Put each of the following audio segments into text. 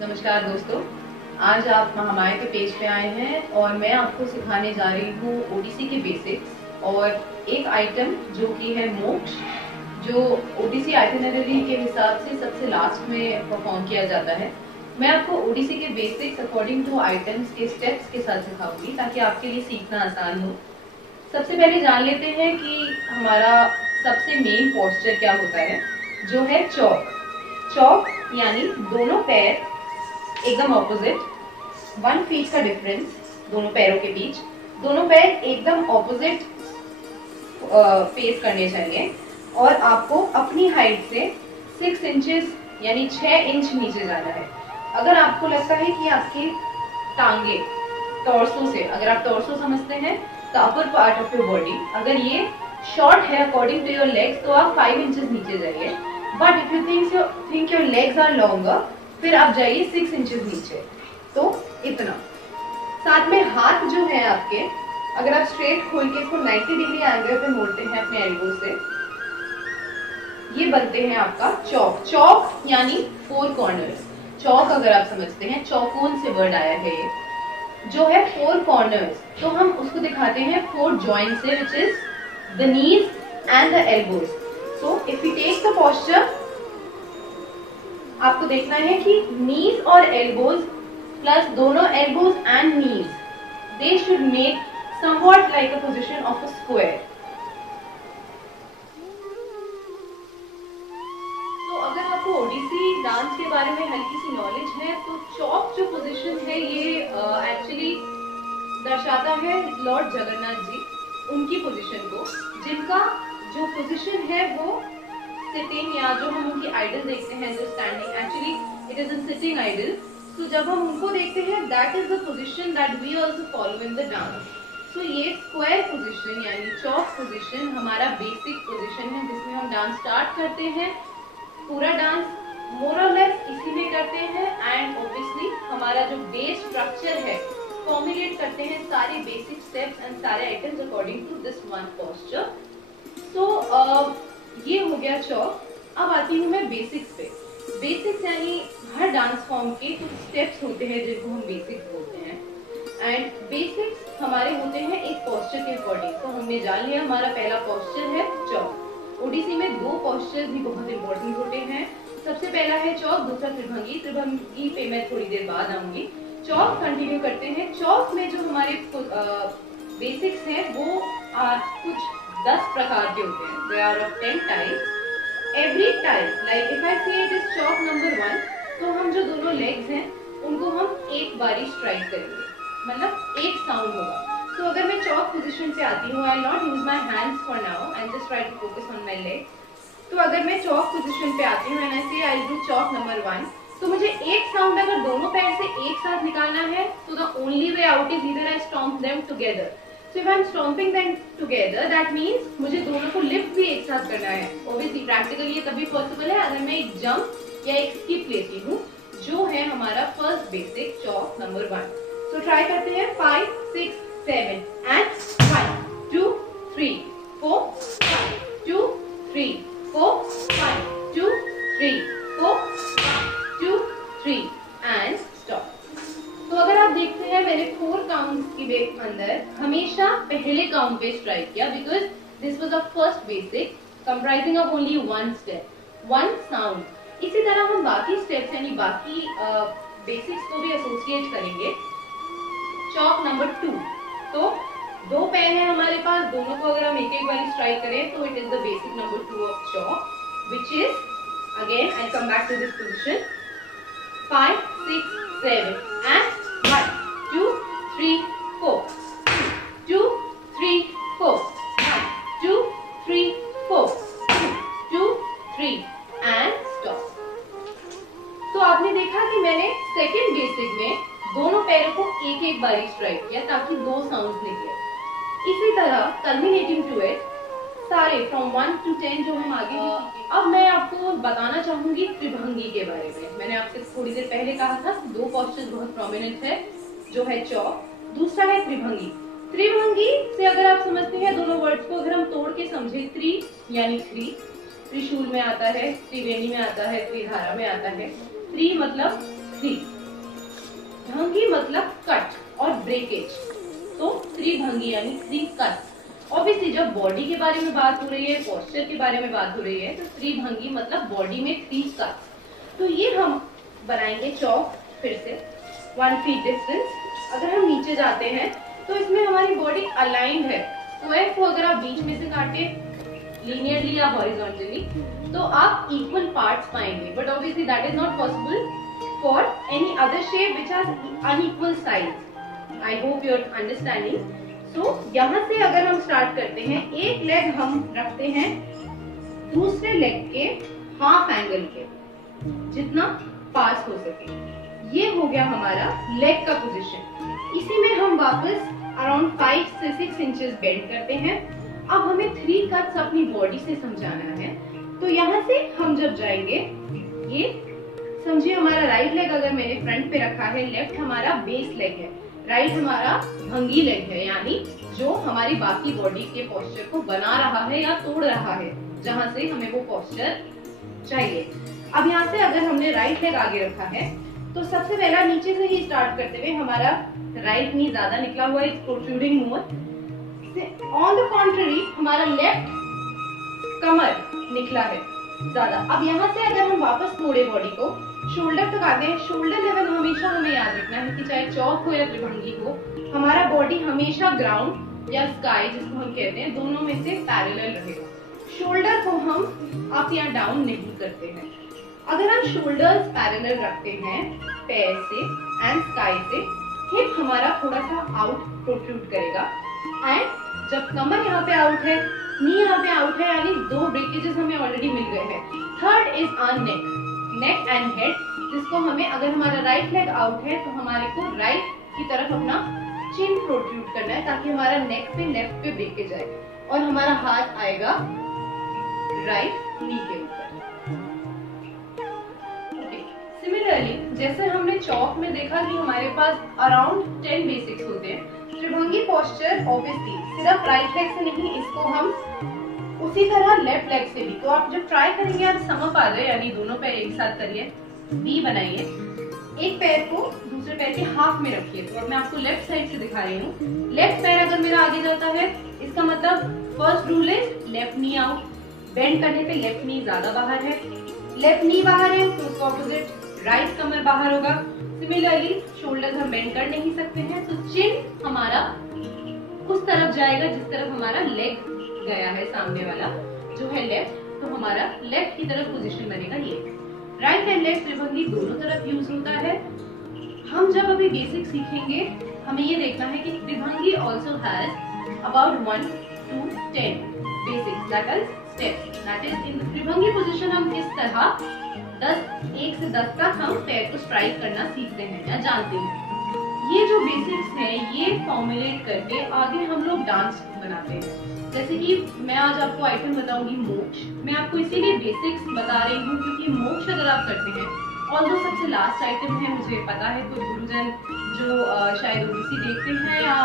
नमस्कार दोस्तों, आज आप महामाया के पेज पे आए हैं और मैं आपको सिखाने जा रही हूँ ओडिसी के बेसिक्स और एक आइटम जो कि है मोक्ष, जो ओडिसी आइटिनरी के हिसाब से सबसे लास्ट में परफॉर्म किया जाता है। मैं आपको ओडिसी के बेसिक्स अकॉर्डिंग टू आइटम्स के स्टेप्स के साथ सिखाऊंगी ताकि आपके लिए सीखना आसान हो। सबसे पहले जान लेते हैं कि हमारा सबसे मेन पोस्चर क्या होता है, जो है चौक। चौक यानी दोनों पैर एकदम ऑपोजिट, 1 फीट का डिफरेंस दोनों पैरों के बीच, दोनों पैर एकदम ऑपोजिट फेस करने चाहिए और आपको अपनी हाइट से 6 इंचेस यानी 6 इंच नीचे जाना है। अगर आपको लगता है कि आपकी टांगे टॉर्सो से, अगर आप टॉर्सो समझते हैं तो upper part of your body, अगर ये शॉर्ट है अकॉर्डिंग टू योर लेग्स तो आप 5 इंचेस नीचे जाइए। But if you think your legs are longer, फिर आप जाइए 6 इंचेस नीचे। तो इतना। साथ में हाथ जो है आपके, अगर आप स्ट्रेट खोल के इसको 90 डिग्री एंगल पे मोड़ते हैं अपने एल्बो से, ये बनते हैं आपका चौक। चौक यानी 4 कॉर्नर्स। चौक अगर आप समझते हैं, चौकोन से वर्ड आया है ये, जो है 4 कॉर्नर्स। तो हम उसको दिखाते हैं 4 जॉइंट से, which is the knees and the elbows. So if you take the posture, आपको देखना है कि नीज और एल्बोज प्लस दोनों elbows and knees, they should make somewhat like a position of a square. तो अगर आपको ओडिसी डांस के बारे में हल्की सी नॉलेज है तो चौक जो पोजीशन है ये एक्चुअली दर्शाता है लॉर्ड जगन्नाथ जी, उनकी पोजीशन को, जिनका जो पोजीशन है वो सिटिंग, या जो हम उनकी आइडल देखते हैं जो standing, actually it is a sitting idol. So जब हम उनको देखते हैं, that is the position that we also follow in the dance. So ये स्क्वायर पोजीशन यानी चौक पोजीशन हमारा बेसिक पोजीशन है जिसमें हम डांस स्टार्ट करते हैं। पूरा डांस मोर और लेस इसी में करते हैं एंड ऑब्वियसली हमारा जो बेस स्ट्रक्चर है, फॉर्मुलेट करते हैं सारे बेसिक स्टेप्स एंड सारे items according to this one posture. So ये हो गया चौक। अब आती हूँ मैं बेसिक्स पे। बेसिक्स यानी हर डांस फॉर्म के कुछ स्टेप्स होते हैं जिनको हम बेसिक्स बोलते हैं एंड बेसिक्स हमारे होते हैं एक पोस्चर के अकॉर्डिंग। तो हमने जान लिया हमारा पहला पोस्चर है चौक। ओडिसी में 2 पोस्चर भी बहुत इंपॉर्टेंट होते हैं। सबसे पहला है चौक, दूसरा त्रिभंगी। त्रिभंगी पे मैं थोड़ी देर बाद आऊंगी। चौक कंटिन्यू करते हैं। चौक में जो हमारे बेसिक्स हैं वो कुछ 10 प्रकार के होते हैं। There are of 10 types. Every type, like if I say it is chalk number 1, तो हम जो दोनों legs हैं उनको हम एक बारी स्ट्राइक करेंगे, मतलब एक साउंड होगा। तो अगर मैं चौक पोजीशन पे आती हूँ, I not use my hands for now and just try to focus on my leg. तो अगर मैं चौक पोजीशन पे आती हूँ एंड आई से आई डू चौक नंबर 1, तो मुझे एक साउंड अगर दोनों पैर से एक साथ निकालना है तो the only way out is either I stomp them together. So if I'm stomping them together, that means मुझे दोनों को लिफ्ट भी एक साथ करना है। Obviously practically ये तभी पॉसिबल है अगर मैं एक जंप या एक स्किप लेती हूँ, जो है हमारा फर्स्ट बेसिक चौक नंबर 1। So try करते हैं 5, 6, 7 and 1, 2, 3, 4, 5, 2, 3, 4, 5, 2, 3, 4, 5, 2, 3 and stop। तो अगर आप देखते हैं मैंने 4 काउंट्स के अंदर हमेशा पहले काउंट पे स्ट्राइक किया, because this was a first basic comprising of only 1 step, 1 sound. इसी तरह हम बाकी स्टेप्स यानी बाकी बेसिक्स को भी एसोसिएट करेंगे। चौक नंबर 2, तो 2 पैर है हमारे पास, दोनों को अगर हम एक एक बार स्ट्राइक करें तो it is the basic number 2 of chowk, which is again I come back to this position 5, 6, 7 and 1, 2, 3, 4, 2, 3, 4, 1, 2, 3, 4, 2, 3 and stop। तो आपने देखा कि मैंने सेकेंड बेसिक में दोनों पैरों को एक एक बारी स्ट्राइक किया ताकि 2 साउंड्स निकले। इसी तरह कल्मिनेटिंग टू इट सारे फ्रॉम 1 to 10 जो हम आगे भी सीखेंगे। अब मैं आपको बताना चाहूंगी त्रिभंगी के बारे में। मैंने आपसे थोड़ी देर पहले कहा था 2 पोस्चर्स बहुत प्रोमिनेंट है, जो है चौक, दूसरा है त्रिभंगी। त्रिभंगी से अगर आप समझते हैं दोनों वर्ड्स को, अगर हम तोड़ के समझे, 3 यानी 3, त्रिशूल में आता है, त्रिवेणी में आता है, त्रिधारा में आता है। त्रि मतलब 3, भंगी मतलब कट और ब्रेकेज, तो त्रिभंगी यानी 3 कट। ऑब्वियसली जब बॉडी के बारे में बात हो रही है, पोस्चर के बारे में बात हो रही है, तो त्रिभंगी मतलब बॉडी में 3 कट। तो ये हम बनाएंगे चौक फिर से 1 फीट डिस्टेंस। अगर हम नीचे जाते हैं तो इसमें हमारी बॉडी अलाइंड है। स्क्वायर को अगर आप बीच में से काटे लीनियरली या हॉरिजॉन्टली तो आप इक्वल पार्ट्स पाएंगे, but obviously that is not possible for any other shape which has unequal size. I hope you are understanding. So यहाँ से अगर हम स्टार्ट करते हैं, एक लेग हम रखते हैं दूसरे लेग के हाफ एंगल के, जितना पास हो सके। ये हो गया हमारा लेग का पोजीशन। इसी में हम वापस अराउंड 5 से 6 इंचेस बेंड करते हैं। अब हमें 3 कट्स अपनी बॉडी से समझाना है। तो यहाँ से हम जब जाएंगे, ये समझिए हमारा राइट लेग अगर मैंने फ्रंट पे रखा है, लेफ्ट हमारा बेस लेग है, राइट हमारा भंगी लेग है, यानी जो हमारी बाकी बॉडी के पोस्चर को बना रहा है या तोड़ रहा है, जहां से हमें वो पोस्चर चाहिए। अब यहाँ से अगर हमने राइट लेग आगे रखा है तो सबसे पहला नीचे से ही स्टार्ट करते हुए हमारा राइट नी ज्यादा निकला हुआ है, protruding more. On the contrary हमारा लेफ्ट कमर निकला है ज्यादा। अब यहाँ से अगर हम वापस तोड़े बॉडी को, शोल्डर तक आते हैं। शोल्डर लेवल हमेशा हमें याद रखना है कि चाहे चौक हो या त्रिभंगी हो, हमारा बॉडी हमेशा ग्राउंड या स्काई जिसको हम कहते हैं, दोनों में से पैरेलल रहेगा। शोल्डर को हम अप या डाउन नहीं करते हैं। अगर हम शोल्डर्स पैरेलल रखते हैं पैर से एंड स्काई से, हिप हमारा थोड़ा सा आउट प्रोट्रूड करेगा। एंड जब कमर यहाँ पे आउट है, नी यहाँ पे आउट है, यानी 2 ब्रेकेजेस हमें ऑलरेडी मिल गए हैं। Third is our neck, neck and head, जिसको हमें, अगर हमारा राइट लेग आउट है तो हमारे को राइट की तरफ अपना चिन प्रोट्रूड करना है, ताकि हमारा नेक पे लेफ्ट पे ब्रेकेज आए और हमारा हाथ आएगा राइट नी के ऊपर। सिमिलरली जैसे हमने चौक में देखा कि हमारे पास अराउंड 10 बेसिक्स होते हैं, त्रिभंगी पोस्चर ऑब्वियसली सिर्फ राइट लेग से नहीं, इसको हम उसी तरह लेफ्ट लेग से भी। तो आप जब ट्राई करेंगे, आप समपाद है यानी दोनों पैर एक साथ करिए, वी बनाइए, एक पैर को दूसरे पैर के हाफ में रखिए। तो अब मैं आपको लेफ्ट साइड से दिखा रही हूँ। लेफ्ट पैर अगर मेरा आगे जाता है, इसका मतलब first rule is left knee out. Bend करने पे लेफ्ट नी ज्यादा बाहर है, लेफ्ट नी बाहर है तो उसका ऑपोजिट राइट कमर बाहर होगा। सिमिलरली शोल्डर हम बेंड कर नहीं सकते हैं, तो चिन हमारा उस तरफ जाएगा जिस तरफ हमारा लेग गया है, सामने वाला जो है लेफ्ट, तो हमारा लेफ्ट की तरफ पोजीशन बनेगा ये। राइट एंड लेफ्ट त्रिभंगी दोनों तरफ यूज होता है। हम जब अभी बेसिक सीखेंगे, हमें ये देखना है कि Tribhangi also has about 1 to 10 basics, that is steps. That is in Tribhangi position हम इस तरह 1 से 10 तक हम पैर को स्ट्राइक करना सीखते हैं या जानते हैं। ये जो बेसिक्स हैं, ये फॉर्मुलेट करके आगे हम लोग डांस बनाते हैं। जैसे कि मैं आज आपको आइटम बताऊंगी मोक्ष। मैं आपको इसीलिए बेसिक्स बता रही हूँ क्योंकि मोक्ष अगर आप करते हैं, ऑल्दो सबसे लास्ट आइटम है, मुझे पता है कोई गुरुजन जो शायद ओबीसी देखते हैं या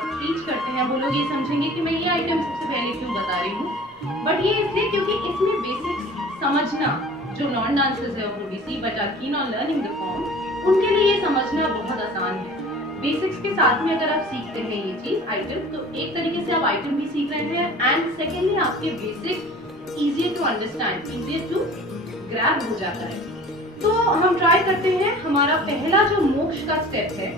टीच करते हैं, वो लोग ये समझेंगे कि मैं ये आइटम सबसे पहले क्यों बता रही हूँ। बट ये इसलिए क्योंकि इसमें बेसिक्स समझना, जो नॉन डांसर्स है OBC but are keen on learning the form, उनके लिए ये समझना बहुत आसान है। बेसिक्स के साथ में अगर आप सीखते हैं ये चीज आइटम, तो एक तरीके से आप आइटम भी सीख रहे हैं एंड सेकेंडली आपके basic easier to understand, easier to grab हो जाता है। तो हम ट्राई करते हैं। हमारा पहला जो मोक्ष का स्टेप है,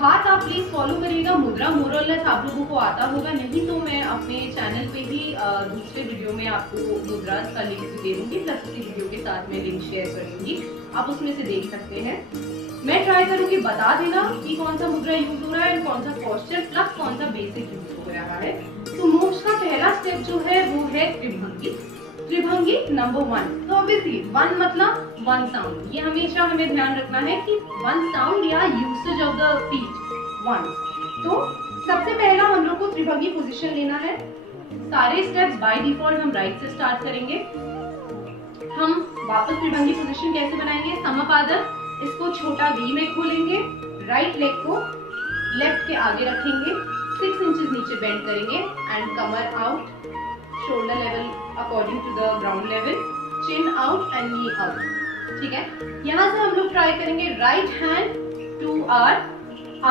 हाथ आप प्लीज फॉलो करिएगा। मुद्रा मोर और लेस आप लोगों को आता होगा, नहीं तो मैं अपने चैनल पे ही दूसरे वीडियो में आपको मुद्रास का लिंक भी दे दूंगी, प्लस उसी वीडियो के साथ में लिंक शेयर करूंगी, आप उसमें से देख सकते हैं। मैं ट्राई करूंगी बता देना कि कौन सा मुद्रा यूज हो रहा है, कौन सा पोस्चर प्लस कौन सा बेसिक यूज हो रहा है। तो मोक्ष का पहला स्टेप जो है वो है त्रिभंगी। त्रिभंगी नंबर 1। तो ऑब्वियसली 1 मतलब 1 साउंड, ये हमेशा हमें ध्यान रखना है कि 1 साउंड या यूसेज ऑफ द फीट 1। तो सबसे पहला हम लोग को त्रिभंगी पोजीशन लेना है। सारे स्टेप्स बाय डिफॉल्ट हम राइट से स्टार्ट करेंगे। हम वापस त्रिभंगी पोजीशन कैसे बनाएंगे? समपादक, इसको छोटा वी में खोलेंगे, राइट लेग को लेफ्ट के आगे रखेंगे, 6 इंचेस नीचे बेंड करेंगे एंड कमर out, shoulder level according to the ground level, chin out and knee out. ठीक है, यहाँ से हम लोग ट्राई करेंगे right hand to our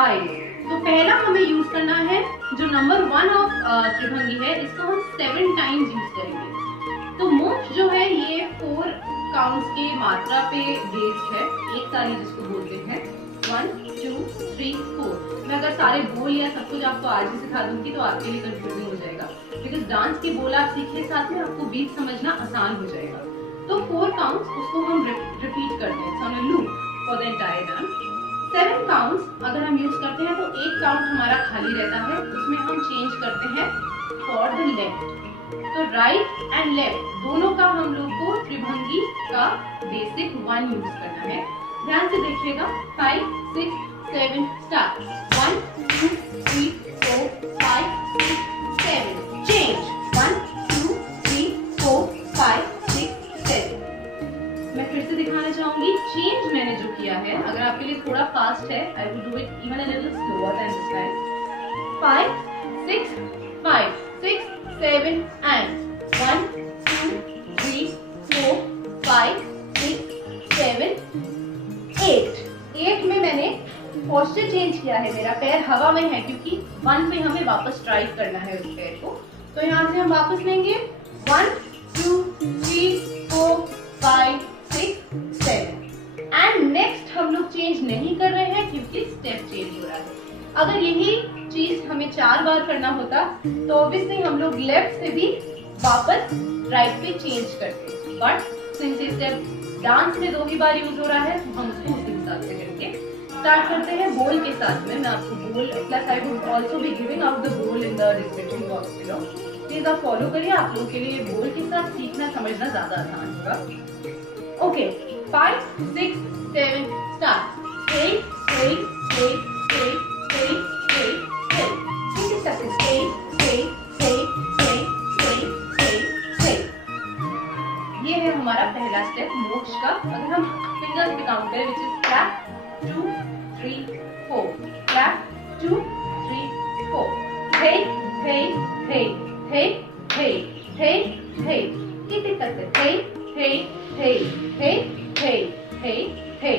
eyes. तो पहला हमें यूज करना है जो नंबर 1 ऑफ त्रिभंगी है, इसको हम 7 टाइम्स यूज करेंगे। तो मोक्ष जो है ये 4 काउंट्स की मात्रा पे बेस्ड है, एक ताली जिसको बोलते हैं 1 2 3 4। मैं अगर सारे बोल या सब कुछ आपको आज ही सिखा दूंगी तो आपके लिए कंफ्यूजिंग हो जाएगा, बिकॉज डांस के बोल आप सीखे साथ में आपको बीट समझना आसान हो जाएगा। तो 4 काउंट्स उसको हम रिपीट करते हैं, on a loop for the entire dance. 7 counts अगर हम यूज करते हैं तो एक काउंट हमारा खाली रहता है, उसमें हम चेंज करते हैं फॉर द लेफ्ट। तो राइट एंड लेफ्ट दोनों का हम लोग को त्रिभंगी का बेसिक 1 यूज करना है। ध्यान से देखिएगा, 5 6 7 स्टार्ट, 1 2 3 4 5 6 7, चेंज 1 2 3 4 5 6 7। मैं फिर से दिखाना चाहूंगी, चेंज मैंने जो किया है, अगर आपके लिए थोड़ा फास्ट है, I will do it even a little slower then this time. 5 6 5 6 7 and 1 2 3 4 5 6 7 8 में मैंने पोस्चर चेंज किया है, मेरा पैर हवा में है क्योंकि 1 पे हमें वापस स्ट्राइक करना है उस पैर को। तो यहाँ से हम वापस लेंगे 1 2 3 4 5 6 7 एंड नेक्स्ट हम लोग चेंज नहीं कर रहे हैं क्योंकि स्टेप चेंज हो रहा है। अगर यही चीज हमें 4 बार करना होता तो ऑब्वियसली हम लोग लेफ्ट से भी वापस राइट पे चेंज करते, बट सिंस ये स्टेप डांस में 2 ही बार यूज हो रहा है तो हम उसको उसी हिसाब से करेंगे। स्टार्ट करते हैं बोल के साथ में। मैं आपको बोल plus I would also be giving out the बोल in the description box below, please आप फॉलो करिए, आप लोगों के लिए बोल के साथ सीखना समझना ज्यादा आसान होगा। ओके, 5 6 7 स्टार्ट, हे हे हे हे हे हे हे, ठीक है सब हे हे हे हे हे हे हे। ये है हमारा पहला स्टेप मोक्ष का। अगर हम फिंगर्स पे काउंट करें, which is clap 2 3 4, clap 2 3 4, hey hey hey hey hey hey hey, इतने तक से hey hey hey hey hey hey hey।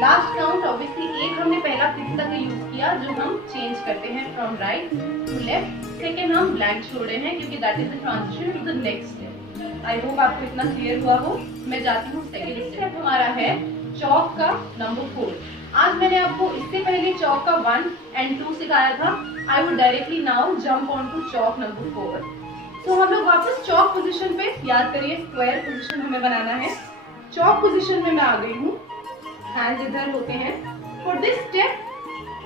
Last count obviously एक हमने पहला 5 तक यूज किया जो हम चेंज करते हैं from right to left, second हम ब्लैंक छोड़े हैं क्योंकि that is the transition to the next step. I hope आपको इतना क्लियर हुआ हो। मैं जाती हूँ सेकेंड स्टेप हमारा है चौक का नंबर 4। आज मैंने आपको इससे पहले चौक का 1 and 2 सिखाया था। I would directly now jump on to चौक नंबर 4। तो हम लोग वापस चौक पोजीशन पे, याद करिए स्क्वायर पोजीशन हमें बनाना है। चौक पोजीशन में मैं आ गई हूँ, हैंड्स इधर होते हैं। For this step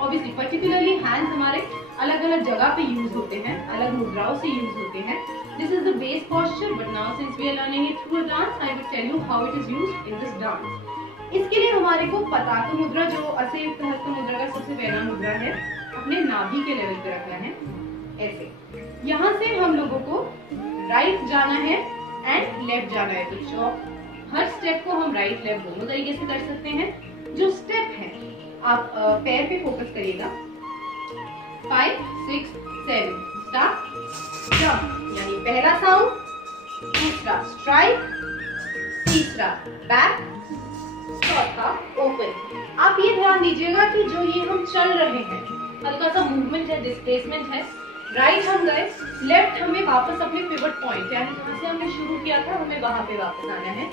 obviously particularly hands हमारे अलग अलग जगह पे यूज होते हैं, अलग मुद्राओं से यूज होते हैं। This is the base posture, but now since we are learning it through a dance, I will tell you how it is used in this dance. इसके लिए हमारे को पताका मुद्रा, जो असेयुक्त हस्त मुद्रा का सबसे पहला मुद्रा है, अपने नाभि के लेवल पे रखना है ऐसे। यहाँ से हम लोगों को राइट जाना है एंड लेफ्ट जाना है। तो चौक हर स्टेप को हम राइट लेफ्ट दोनों तरीके से कर सकते हैं। जो स्टेप है आप पैर पे फोकस करिएगा। 5 6 7 स्टार्ट, जंप यानी पहला साउंड, दूसरा स्ट्राइक, तीसरा बैक, चौथा ओपन। आप ये ध्यान दीजिएगा कि जो ये हम चल रहे हैं हल्का सा मूवमेंट है, डिस्प्लेसमेंट है। राइट हम गए, लेफ्ट हमें वापस अपने पिवट पॉइंट यानी जहाँ से हमने शुरू किया था हमें वहां पे वापस आना है।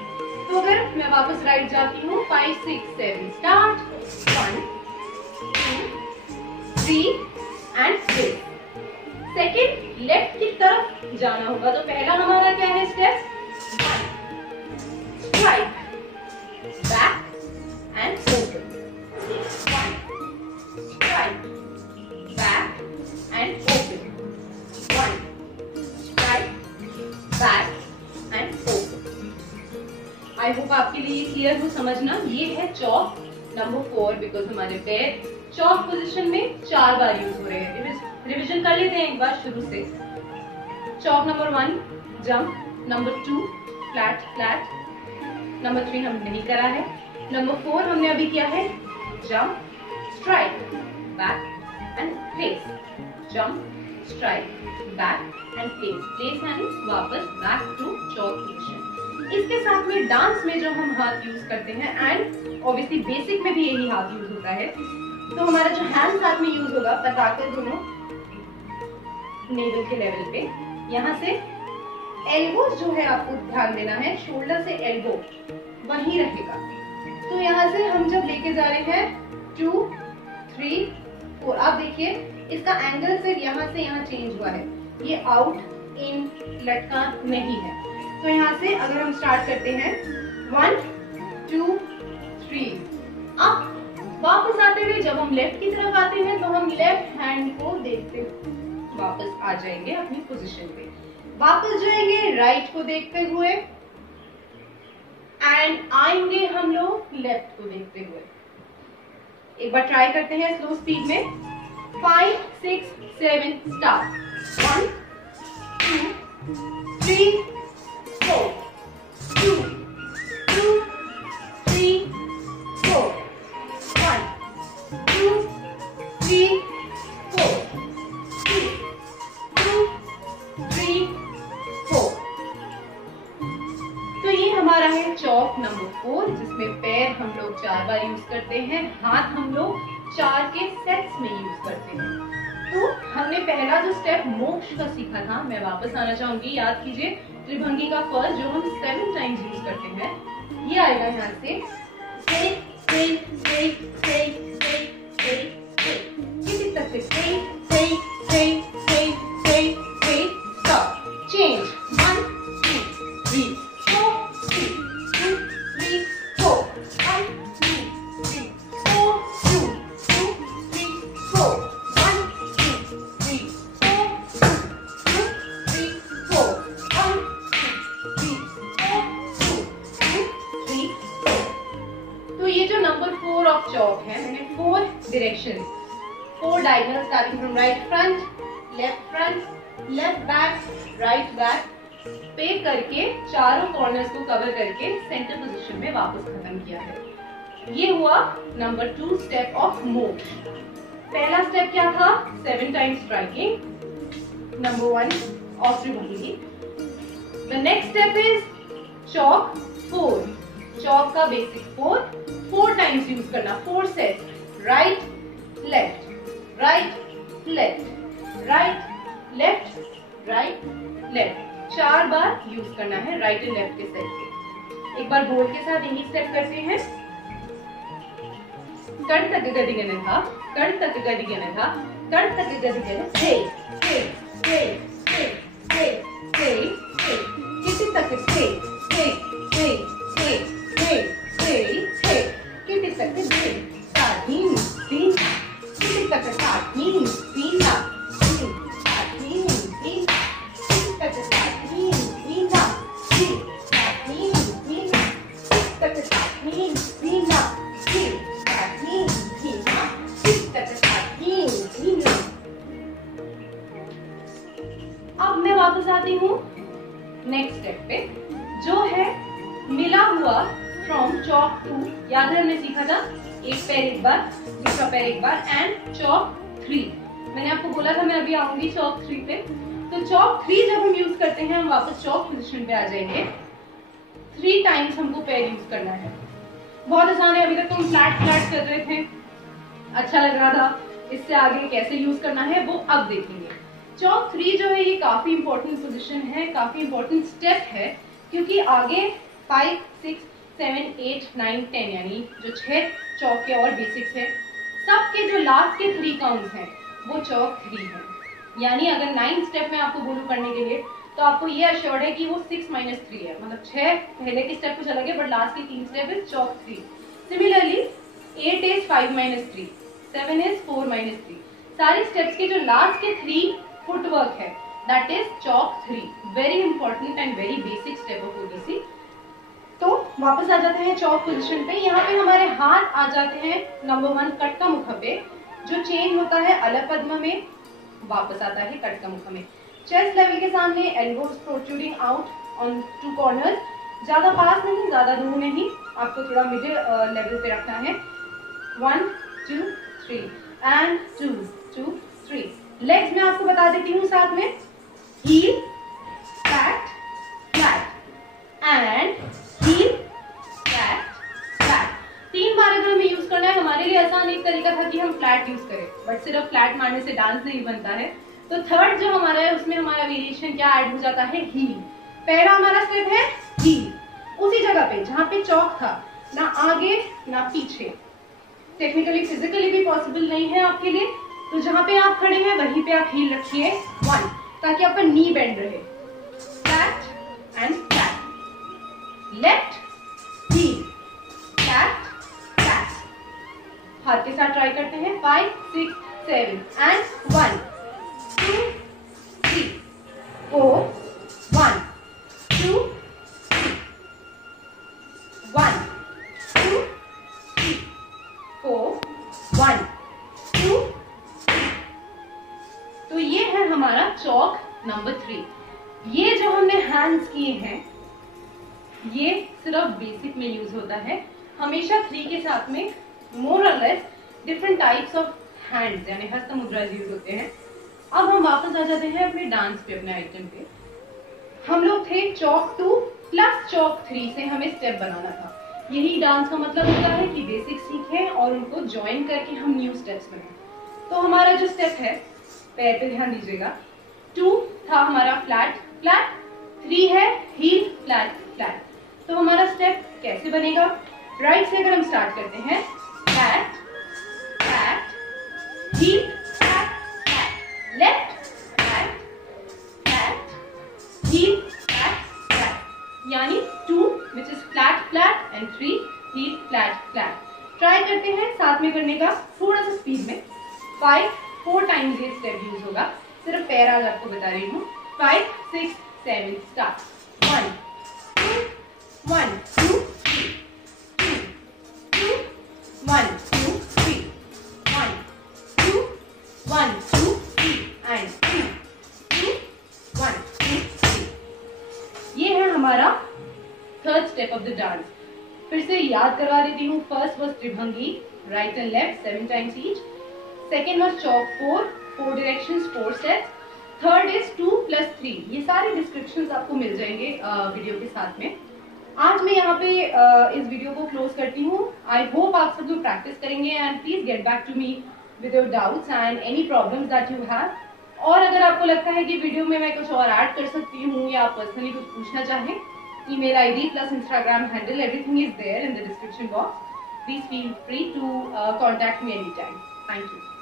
तो अगर मैं वापस राइट जाती हूँ, 5 6 7 स्टार्ट, 1 2 3 एंड 4। सेकेंड लेफ्ट की तरफ जाना होगा। तो पहला हमारा क्या है step, strike, back and open, 1 strike, back and open, 1 strike, back and open। I hope आपके लिए क्लियर हो समझना। ये है चौक नंबर 4, बिकॉज हमारे पैर चौक पोजीशन में 4 बार यूज हो रहे हैं। रिविजन कर लेते हैं एक बार शुरू से। चौक number 1 jump, number 2 flat flat, number 3 हम नहीं करा है, नंबर 4 हमने अभी किया है jump strike back and face, jump strike back and place यानी वापस बैक टू चॉक पोजीशन। इसके साथ में डांस में जो हम हाथ यूज करते हैं एंड ऑब्वियसली बेसिक में भी यही हाथ यूज होता है, तो हमारा जो हैंड साथ में यूज होगा बताकर दोनों नेवल के लेवल पे, यहाँ से एल्बो जो है आपको ध्यान देना है, शोल्डर से एल्बो वहीं रहेगा। तो यहाँ से हम जब लेके जा रहे हैं 2 3 4, आप देखिए इसका एंगल सिर्फ यहाँ से यहाँ चेंज हुआ है, ये आउट इन लटका नहीं है। तो यहाँ से अगर हम स्टार्ट करते हैं 1 2 3, अब वापस आते हुए जब हम लेफ्ट की तरफ आते हैं तो हम लेफ्ट हैंड को देखते हुए वापस आ जाएंगे अपनी पोजीशन पे, वापस जाएंगे राइट को देखते हुए एंड आएंगे हम लोग लेफ्ट को देखते हुए। एक बार ट्राई करते हैं स्लो स्पीड में, 5 6 7 स्टार्ट, 1 2 3 4 2 2 3 4 1 2 3 4 2 3 4। तो ये हमारा है चॉक नंबर 4, जिसमें पैर हम लोग 4 बार यूज करते हैं, हाथ हम लोग 4 के सेट्स में यूज करते हैं। तो हमने पहला जो स्टेप मोक्ष का सीखा था, मैं वापस आना चाहूंगी, याद कीजिए त्रिभंगी का फर्स्ट जो हम 7 टाइम्स यूज करते हैं, ये आएगा यहाँ से से से से से से से से, किसी तरह से से से से से से से स्टॉप, चेंज 1 2 3 4 3 2 3 4 1 2 3 4 2 2 3 4 1 2 3 4 2 3 4 1 2 3 4 2 3 4। तो ये जो नंबर 4 ऑफ चॉक है, मैंने 4 direction, 4 diagonal starting from right front, left back, right back पे करके चारों कॉर्नर्स को कवर करके सेंटर पोजीशन में वापस खत्म किया है। ये हुआ नंबर 2 स्टेप ऑफ मोक्ष। पहला स्टेप क्या था? 7 times striking, number 1 of Tribhangi. The next step is चॉक 4, चॉक का बेसिक 4 टाइम्स यूज करना, 4 sets, right left right left right left right left, 4 बार यूज करना है राइट एंड लेफ्ट के सेट पे। एक बार बोर्ड के साथ यही स्टेप करते हैं, कण तक गदिगन था, कण तक गदिगन था, कण तक गदिगन थे थे थे थे थे थे थे, किसी तक थे थे थे थे थे थे थे, किसी तक थे ताहीन तीन, किसी तक ताहीन तीना तीन ताहीन तीन, किसी तक ताहीन तीना तीन ताहीन तीन, किसी तक ताहीन तीना तीन ताहीन तीना, किसी तक ताहीन तीना। अब मैं वापस आती हूँ नेक्स्ट स्टेप पे, जो है मिला हुआ फ्रॉम चॉक 2, याद है हमने सीखा था एक पैर एक बार, दूसरा पैर एक बार, एंड चॉक 3। मैंने आपको बोला था मैं अभी आऊंगी चॉक 3 पे। तो चॉक 3 जब हम यूज करते हैं, हम वापस चॉक पोजीशन पे आ जाएंगे। 3 टाइम्स हमको पैर यूज करना है, बहुत आसान है। अभी तक तुम फ्लैट फ्लैट कर रहे थे, अच्छा लग रहा था, इससे आगे कैसे यूज करना है वो अब देखेंगे। चॉक 3 जो है ये काफी इंपॉर्टेंट पोजीशन है, काफी इंपॉर्टेंट स्टेप है, क्योंकि आगे 5 6 7 8 9 10 यानी जो 6 चौक के और बेसिक्स है, सबके जो लास्ट के 3 काउंट्स हैं वो चौक 3 है। यानी अगर 9 स्टेप में आपको बोलूं करने के लिए, तो आपको ये अश्योर्ड है कि वो 6 - 3 है, मतलब 6 पहले के स्टेप कुछ अलग है बट लास्ट के 3 स्टेप इज चौक 3। सिमिलरली 8 इज 5 - 3, 7 इज 4 - 3, सारे स्टेप्स के जो लास्ट के 3 फुटवर्क है दैट इज चौक 3, very important and very basic step of Odissi. तो वापस आ जाते हैं चौक पोजीशन पे। यहाँ पे हमारे हाथ आ जाते हैं नंबर 1 कटका मुख पे, जो चेंज होता है अलग पद्म में, वापस आता है कटका मुख में। चेस्ट लेवल के सामने, elbows protruding out on 2 corners, ज्यादा पास नहीं ज्यादा दूर नहीं, आपको थोड़ा मिडिल लेवल पे रखना है। 1 2 3 एंड 2 2 3। लेग्स में आपको बता देती हूँ साथ में, heel, flat, flat and heel, flat, flat. 3 बार अगर हमें यूज करना है, हमारे लिए आसान एक तरीका था कि हम फ्लैट यूज करें, बट सिर्फ फ्लैट मारने से डांस नहीं बनता है। तो थर्ड जो हमारा है उसमें हमारा वेरिएशन क्या ऐड हो जाता है, हील। पहला हमारा स्टेप है हील, उसी जगह पे जहां पे चौक था, ना आगे ना पीछे। टेक्निकली फिजिकली भी पॉसिबल नहीं है आपके लिए, तो जहां पे आप खड़े हैं वहीं पे आप हील रखिए 1, ताकि आपका नी बेंड रहे। Flat and flat, left heel, flat flat. हाथ के साथ ट्राई करते हैं 5 6 7 एंड 1 2 3 4 1 2 1 2 3 4 1 2। तो ये है हमारा चौक नंबर 3। ये जो हमने हैंड्स किए हैं ये सिर्फ बेसिक में यूज होता है। हमेशा 3 के साथ में मोर और less different types of hands यानी हस्त मुद्राज यूज होते हैं। अब हम वापस आ जाते हैं अपने डांस पे, अपने आइटम पे। हम लोग थे चौक 2 प्लस चौक 3 से हमें स्टेप बनाना था। यही डांस का मतलब होता है कि बेसिक सीखें और उनको ज्वाइन करके हम न्यू स्टेप्स बनाएं। तो हमारा जो स्टेप है, पैर पे ध्यान दीजिएगा, 2 था हमारा फ्लैट फ्लैट, 3 है हील फ्लैट फ्लैट। तो हमारा स्टेप कैसे बनेगा, राइट से अगर हम स्टार्ट करते हैं, flat flat heel flat flat, left flat flat heel flat flat, यानी 2 which is flat flat and 3 heel flat flat। Try करते हैं साथ में करने का, थोड़ा सा स्पीड में। 4 टाइम्स ये स्टेप यूज होगा, सिर्फ पैर आज आपको बता रही हूँ। 5 6 7 स्टार्ट। 1 2 1 2 3 2 2 1 2 3 1 2 1 2 3 and 2 2 1 2 3। ये है हमारा third step of the dance. फिर से याद करवा देती हूँ। First was Tribhangi, right and left 7 times each. Second was चौक 4 डायरेक्शंस 4 स्टेप्स। Third is 2 + 3। ये सारे डिस्क्रिप्शंस आपको मिल जाएंगे वीडियो के साथ में। आज मैं यहाँ पे इस वीडियो को क्लोज करती हूँ। आई होप आप सब लोग प्रैक्टिस करेंगे and please get back to me with your doubts and any problems that you have. और अगर आपको लगता है कि वीडियो में मैं कुछ और ऐड कर सकती हूँ या आप पर्सनली कुछ पूछना चाहें, email ID plus Instagram handle, everything is there in the description box. Please feel free to contact me anytime. Thank you.